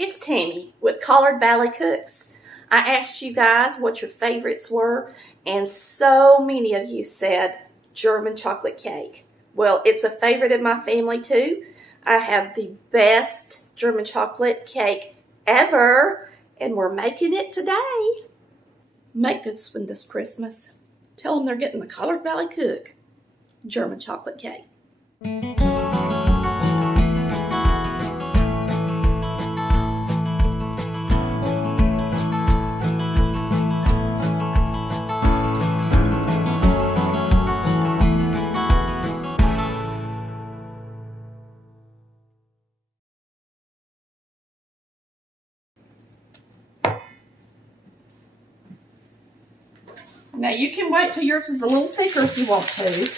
it's Tammy with Collard Valley Cooks. I asked you guys what your favorites were, and so many of you said German chocolate cake. Well, it's a favorite in my family too. I have the best German chocolate cake ever, and we're making it today. Make this one this Christmas. Tell them they're getting the Collard Valley Cook German chocolate cake. Now you can wait till yours is a little thicker if you want to. If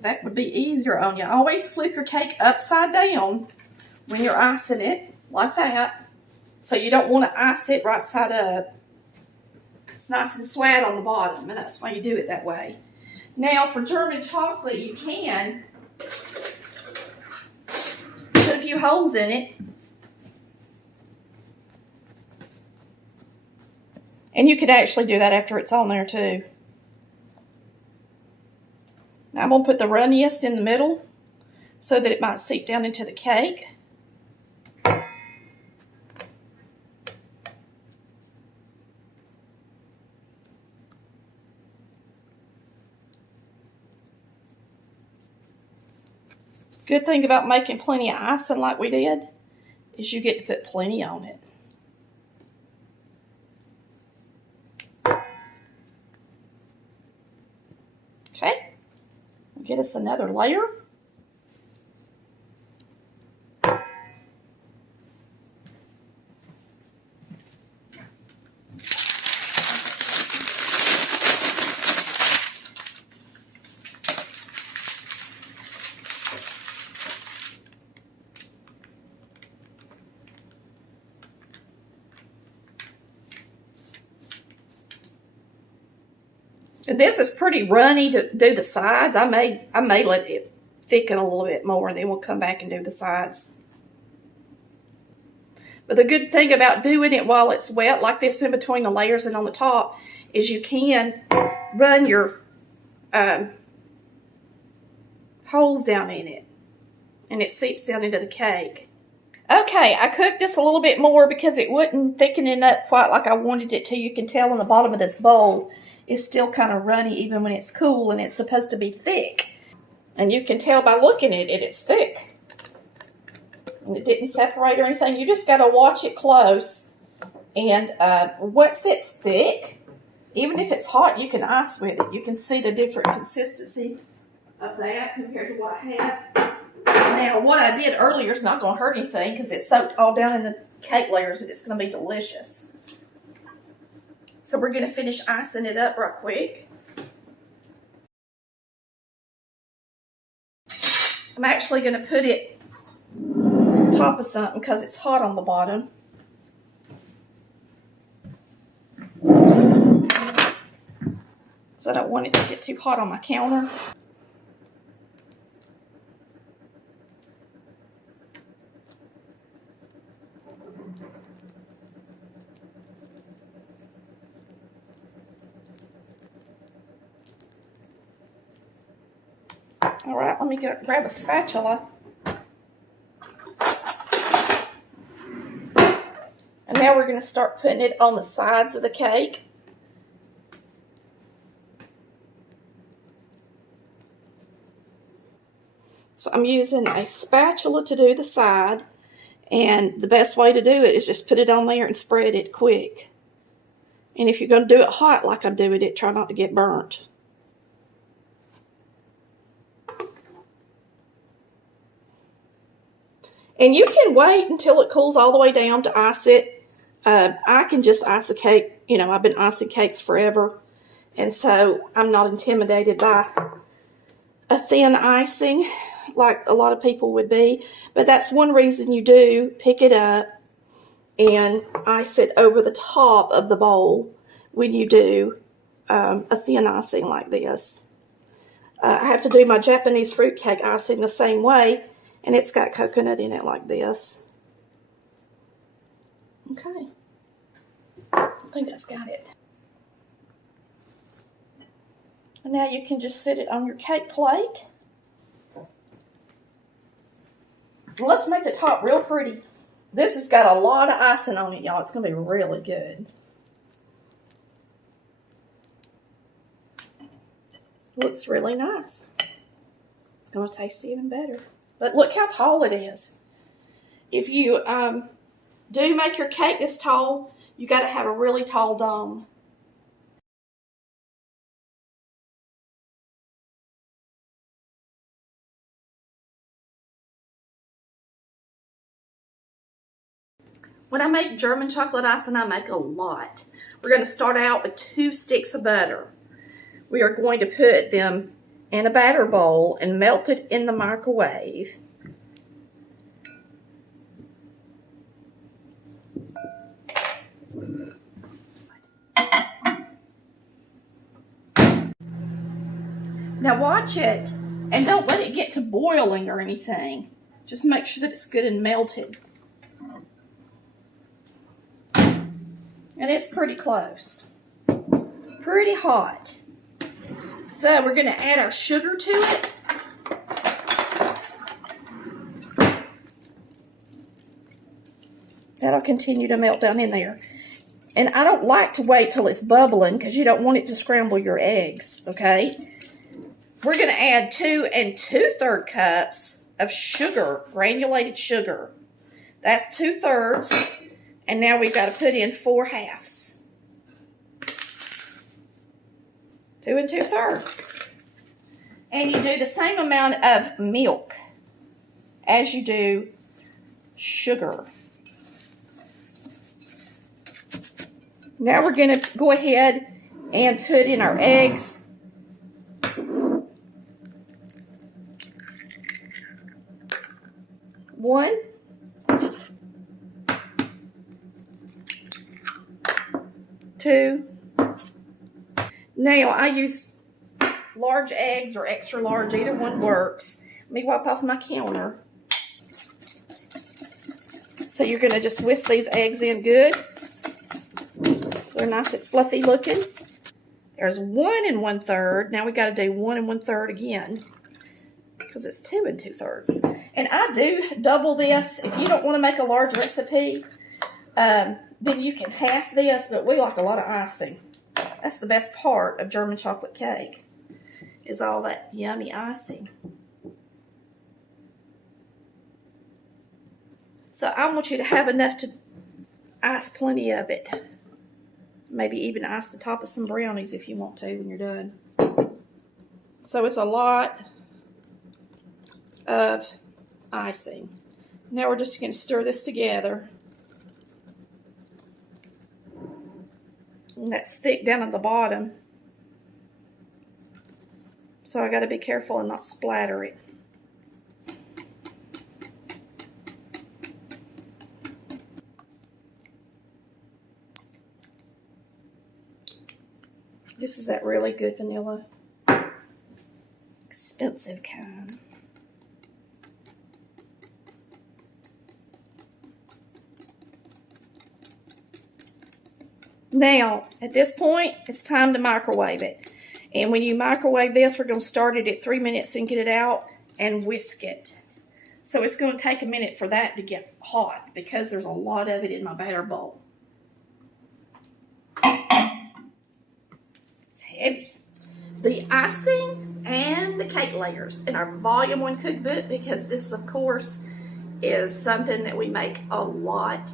that would be easier on you. Always flip your cake upside down when you're icing it, like that. So you don't want to ice it right side up. It's nice and flat on the bottom, and that's why you do it that way. Now for German chocolate, you can put a few holes in it. And you could actually do that after it's on there too. Now I'm going to put the runniest in the middle so that it might seep down into the cake. Good thing about making plenty of icing like we did is you get to put plenty on it. Okay, get us another layer. This is pretty runny to do the sides. I may let it thicken a little bit more, and then we'll come back and do the sides. But the good thing about doing it while it's wet, like this in between the layers and on the top, is you can run your holes down in it, and it seeps down into the cake. Okay, I cooked this a little bit more because it wouldn't thicken it up quite like I wanted it to. You can tell on the bottom of this bowl is still kind of runny even when it's cool, and it's supposed to be thick. And you can tell by looking at it, it's thick. And it didn't separate or anything. You just got to watch it close. And once it's thick, even if it's hot, you can ice with it. You can see the different consistency of that compared to what I had. Now, what I did earlier is not going to hurt anything because it's soaked all down in the cake layers, and it's going to be delicious. So we're going to finish icing it up real quick. I'm actually going to put it on top of something because it's hot on the bottom. So I don't want it to get too hot on my counter. All right, let me grab a spatula. And now we're going to start putting it on the sides of the cake. So I'm using a spatula to do the side. And the best way to do it is just put it on there and spread it quick. And if you're going to do it hot like I'm doing it, try not to get burnt. And you can wait until it cools all the way down to ice it. I can just ice a cake. You know, I've been icing cakes forever. And so I'm not intimidated by a thin icing like a lot of people would be. But that's one reason you do pick it up and ice it over the top of the bowl when you do a thin icing like this. I have to do my Japanese fruit cake icing the same way. And it's got coconut in it like this. Okay. I think that's got it. And now you can just sit it on your cake plate. Let's make the top real pretty. This has got a lot of icing on it, y'all. It's going to be really good. Looks really nice. It's going to taste even better. But look how tall it is. If you do make your cake this tall, you got to have a really tall dome. When I make German chocolate icing, I make a lot. We're going to start out with 2 sticks of butter. We are going to put them in a batter bowl and melt it in the microwave. Now watch it, and don't let it get to boiling or anything. Just make sure that it's good and melted. And it's pretty close. Pretty hot. So we're going to add our sugar to it. That'll continue to melt down in there. And I don't like to wait till it's bubbling because you don't want it to scramble your eggs, okay? We're going to add 2 2/3 cups of sugar, granulated sugar. That's 2/3. And now we've got to put in 4 halves. 2 2/3. And you do the same amount of milk as you do sugar. Now we're going to go ahead and put in our eggs. One. 2. Now I use large eggs or extra large, either one works. Let me wipe off my counter. So you're going to just whisk these eggs in good. They're nice and fluffy looking. There's 1 1/3. Now we got to do 1 1/3 again because it's 2 2/3. And I do double this. If you don't want to make a large recipe, then you can half this, but we like a lot of icing. That's the best part of German chocolate cake, is all that yummy icing. So I want you to have enough to ice plenty of it. Maybe even ice the top of some brownies if you want to when you're done. So it's a lot of icing. Now we're just going to stir this together. And that's thick down at the bottom. So I got to be careful and not splatter it. This is that really good vanilla. Expensive kind. Now, at this point, it's time to microwave it. And when you microwave this, we're going to start it at 3 minutes and get it out and whisk it. So it's going to take a minute for that to get hot because there's a lot of it in my batter bowl. It's heavy. The icing and the cake layers in our Volume 1 cookbook, because this, of course, is something that we make a lot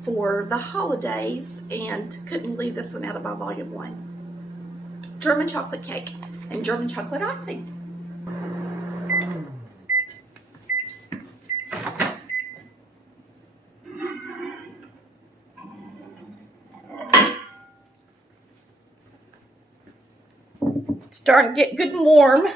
for the holidays, and couldn't leave this one out of my Volume 1. German chocolate cake and German chocolate icing. Starting to get good and warm.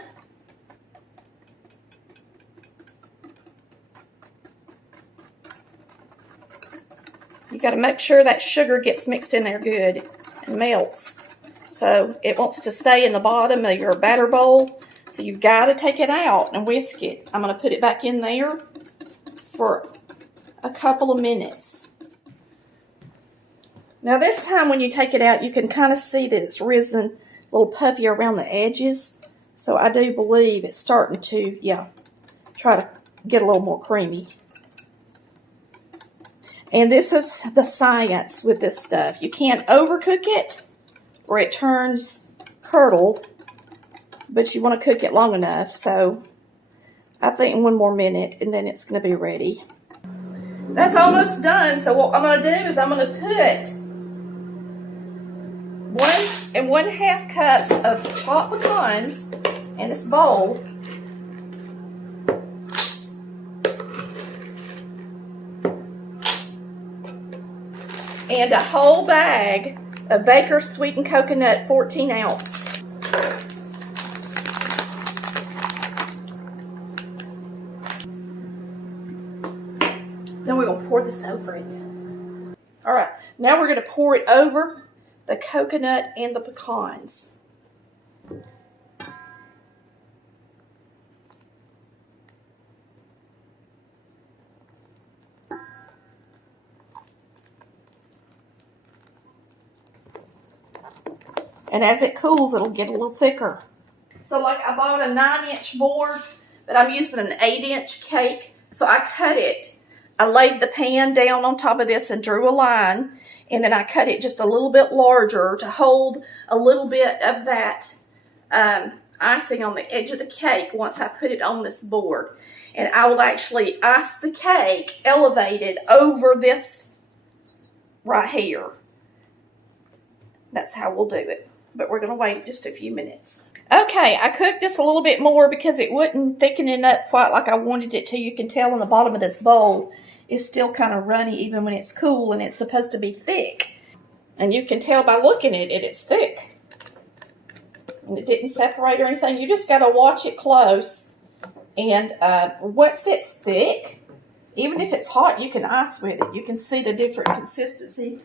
You got to make sure that sugar gets mixed in there good and melts. So it wants to stay in the bottom of your batter bowl So you've got to take it out and whisk it. I'm going to put it back in there for a couple of minutes. Now this time when you take it out, you can kind of see that it's risen a little puffy around the edges. So I do believe it's starting to, try to get a little more creamy. And this is the science with this stuff. You can't overcook it or it turns curdled, but you want to cook it long enough. So I think 1 more minute and then it's going to be ready. That's almost done. So what I'm going to do is I'm going to put 1 1/2 cups of chopped pecans in this bowl. And a whole bag of Baker's sweetened coconut 14 ounce. Then we're going to pour this over it. All right, now we're going to pour it over the coconut and the pecans. And as it cools, it'll get a little thicker. So like I bought a 9-inch board, but I'm using an 8-inch cake. So I cut it. I laid the pan down on top of this and drew a line. And then I cut it just a little bit larger to hold a little bit of that icing on the edge of the cake once I put it on this board. And I will actually ice the cake elevated over this right here. That's how we'll do it. But we're going to wait just a few minutes. Okay, I cooked this a little bit more because it wouldn't thicken it up quite like I wanted it to. You can tell on the bottom of this bowl is still kind of runny even when it's cool, and it's supposed to be thick. And you can tell by looking at it, it's thick. And it didn't separate or anything. You just got to watch it close. And once it's thick, even if it's hot, you can ice with it. You can see the different consistency.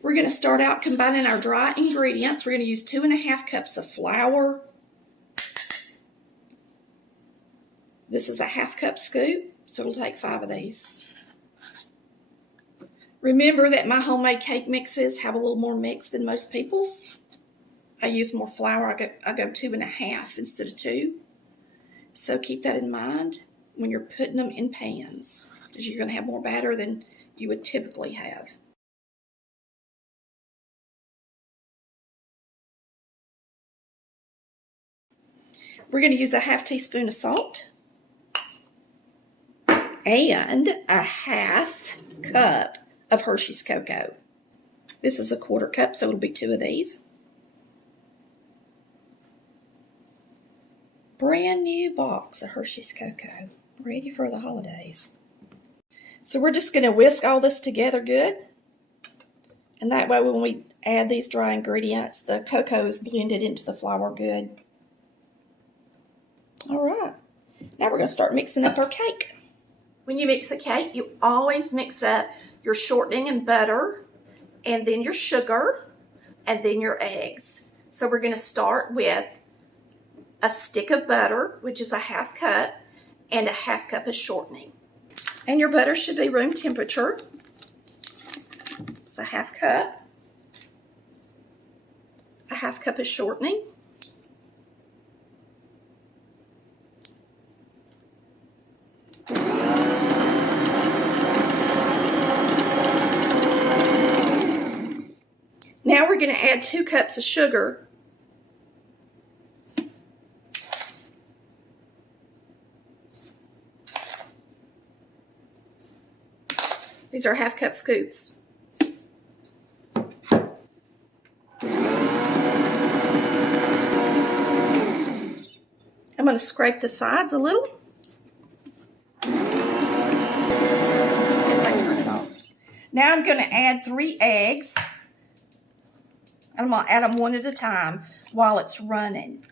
We're going to start out combining our dry ingredients. We're going to use 2 1/2 cups of flour. This is a 1/2 cup scoop, so it'll take 5 of these. Remember that my homemade cake mixes have a little more mix than most people's. I use more flour. I go 2 1/2 instead of 2. So keep that in mind when you're putting them in pans, because you're going to have more batter than you would typically have. We're going to use a 1/2 teaspoon of salt and a 1/2 cup of Hershey's cocoa. This is a 1/4 cup, so it'll be 2 of these. Brand new box of Hershey's cocoa, ready for the holidays. So we're just going to whisk all this together good. And that way when we add these dry ingredients, the cocoa is blended into the flour good. All right, now we're going to start mixing up our cake. When you mix a cake, you always mix up your shortening and butter, and then your sugar, and then your eggs. So we're going to start with a stick of butter, which is a 1/2 cup, and a 1/2 cup of shortening. And your butter should be room temperature. It's a 1/2 cup, a 1/2 cup of shortening, now we're going to add 2 cups of sugar. These are 1/2 cup scoops. I'm going to scrape the sides a little. Now I'm going to add 3 eggs. I'm going to add them 1 at a time while it's running.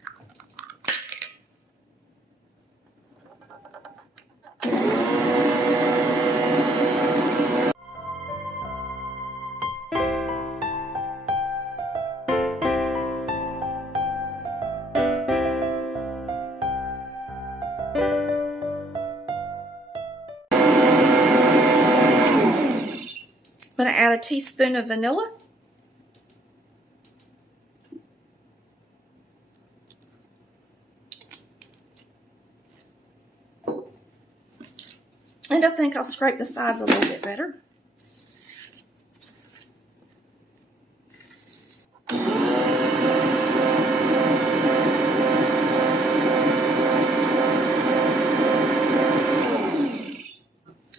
I'm going to add a teaspoon of vanilla. And I think I'll scrape the sides a little bit better.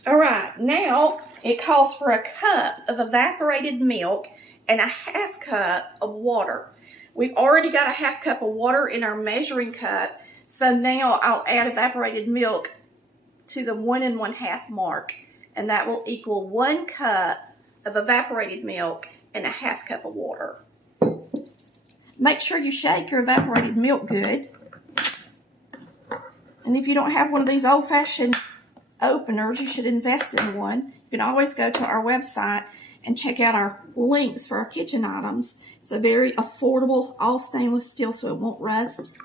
All right, now it calls for a cup of evaporated milk and a half cup of water. We've already got a half cup of water in our measuring cup, so now I'll add evaporated milk to the 1 1/2 mark, and that will equal 1 cup of evaporated milk and a half cup of water. Make sure you shake your evaporated milk good. And if you don't have one of these old-fashioned openers, you should invest in one. You can always go to our website and check out our links for our kitchen items. It's a very affordable, all stainless steel, so it won't rust.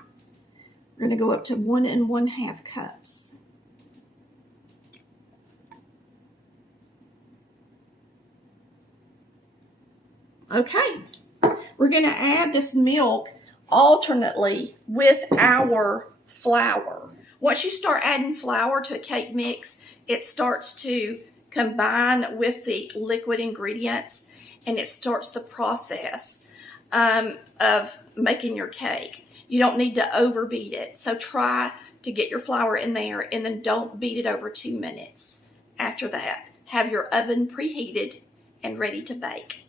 We're going to go up to 1 1/2 cups. Okay, we're going to add this milk alternately with our flour. Once you start adding flour to a cake mix, it starts to combine with the liquid ingredients, and it starts the process of making your cake. You don't need to overbeat it, so try to get your flour in there, and then don't beat it over 2 minutes. After that, have your oven preheated and ready to bake.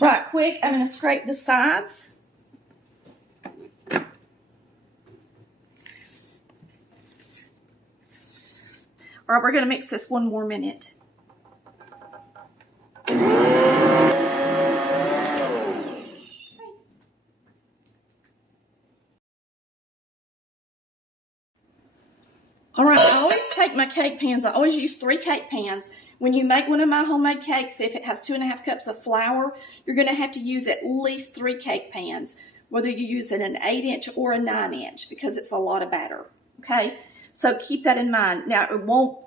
Right quick, I'm going to scrape the sides. All right, we're going to mix this 1 more minute. All right, I always take my cake pans. I always use 3 cake pans. When you make one of my homemade cakes, if it has 2 1/2 cups of flour, you're going to have to use at least 3 cake pans, whether you use an 8-inch or a 9-inch, because it's a lot of batter. Okay, so keep that in mind. Now it won't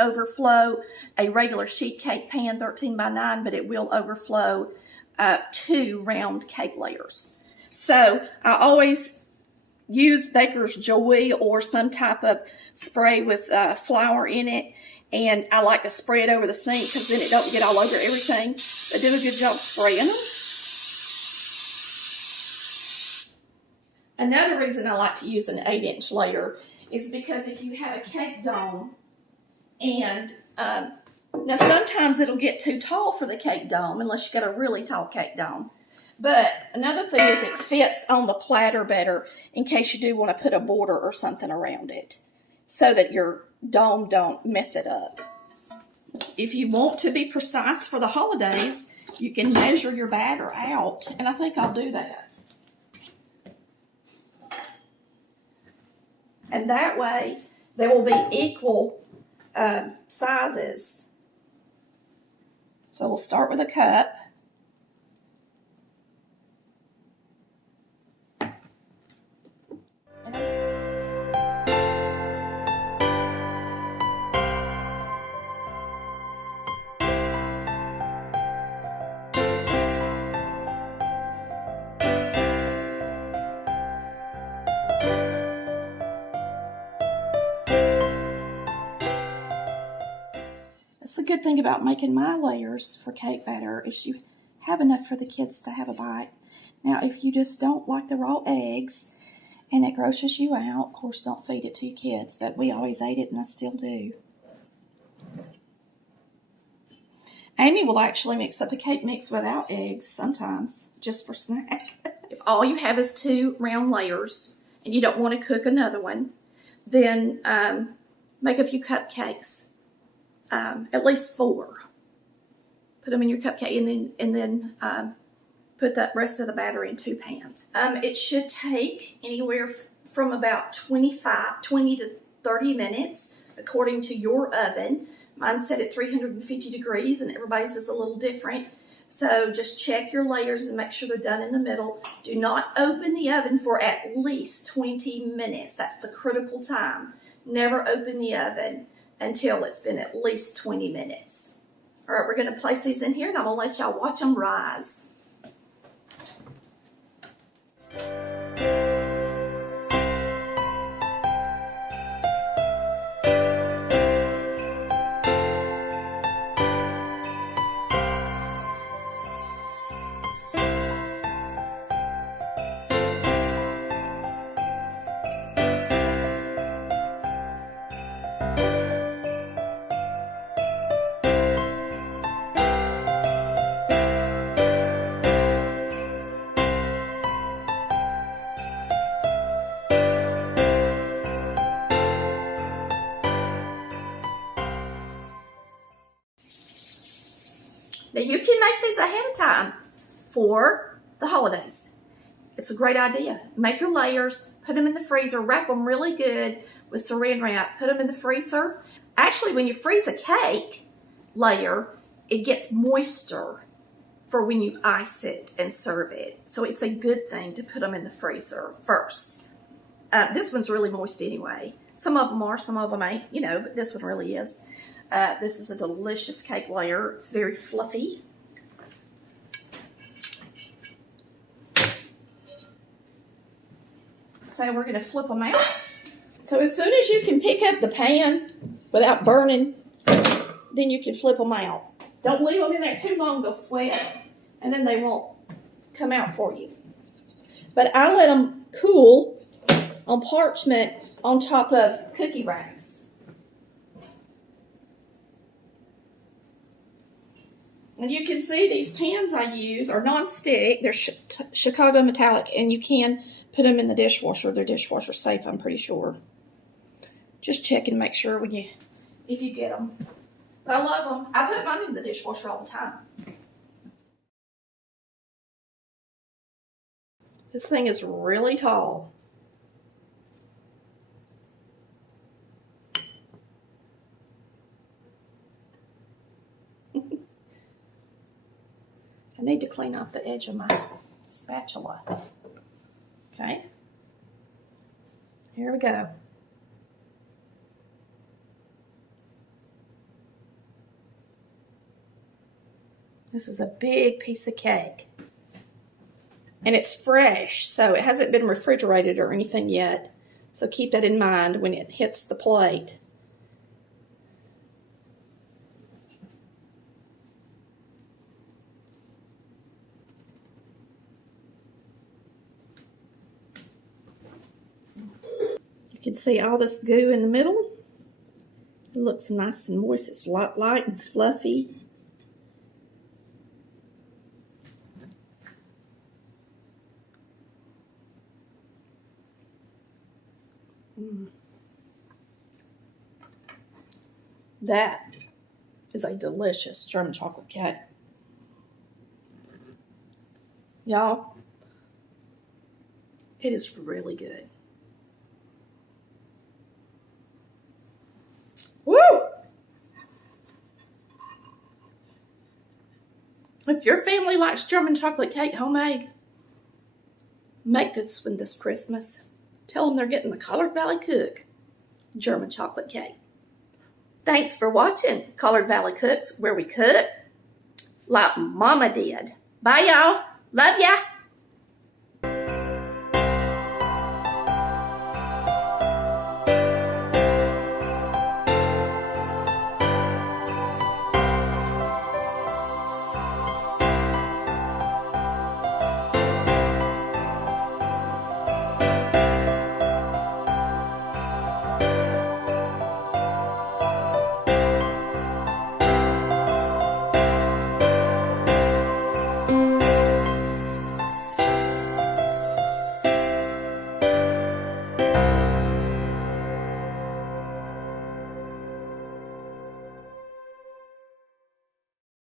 overflow a regular sheet cake pan 13 by 9, but it will overflow 2 round cake layers. So I always use Baker's Joy or some type of spray with flour in it, and I like to spray it over the sink because then it don't get all over everything. They do a good job spraying them. Another reason I like to use an 8-inch layer is because if you have a cake dome, and now sometimes it'll get too tall for the cake dome unless you got a really tall cake dome. But another thing is it fits on the platter better in case you do want to put a border or something around it so that your dome don't mess it up. If you want to be precise for the holidays, you can measure your batter out, and I think I'll do that. And that way, there will be equal sizes. So we'll start with a cup. That's the good thing about making my layers for cake batter is you have enough for the kids to have a bite. Now, if you just don't like the raw eggs and it grosses you out, of course, don't feed it to your kids, but we always ate it and I still do. Amy will actually mix up a cake mix without eggs sometimes, just for snack. If all you have is 2 round layers and you don't want to cook another one, then make a few cupcakes, at least 4. Put them in your cupcake and then put the rest of the batter in 2 pans. It should take anywhere from about 20 to 30 minutes according to your oven. Mine's set at 350 degrees, and everybody's is a little different. So just check your layers and make sure they're done in the middle. Do not open the oven for at least 20 minutes. That's the critical time. Never open the oven until it's been at least 20 minutes. All right, we're going to place these in here, and I'm going to let y'all watch them rise. Now you can make these ahead of time for the holidays. It's a great idea. Make your layers, put them in the freezer, wrap them really good with saran wrap, put them in the freezer. Actually, when you freeze a cake layer, it gets moisture for when you ice it and serve it. So it's a good thing to put them in the freezer first. This one's really moist anyway. Some of them are, some of them ain't, you know, but this one really is. This is a delicious cake layer. It's very fluffy. So we're going to flip them out. So as soon as you can pick up the pan without burning, then you can flip them out. Don't leave them in there too long, they'll sweat, and then they won't come out for you. But I let them cool on parchment on top of cookie racks. And you can see these pans I use are non-stick. They're Chicago metallic, and you can put them in the dishwasher. They're dishwasher safe, I'm pretty sure. Just check and make sure if you get them. But I love them. I put mine in the dishwasher all the time. This thing is really tall. I need to clean off the edge of my spatula. Okay. Here we go. This is a big piece of cake. And it's fresh, so it hasn't been refrigerated or anything yet. So keep that in mind when it hits the plate. You can see all this goo in the middle. It looks nice and moist. It's light and fluffy. That is a delicious German chocolate cake. Y'all, it is really good. Woo! If your family likes German chocolate cake homemade, make this one this Christmas. Tell them they're getting the Collard Valley Cook German chocolate cake. Thanks for watching Collard Valley Cooks, where we cook like Mama did. Bye, y'all. Love ya.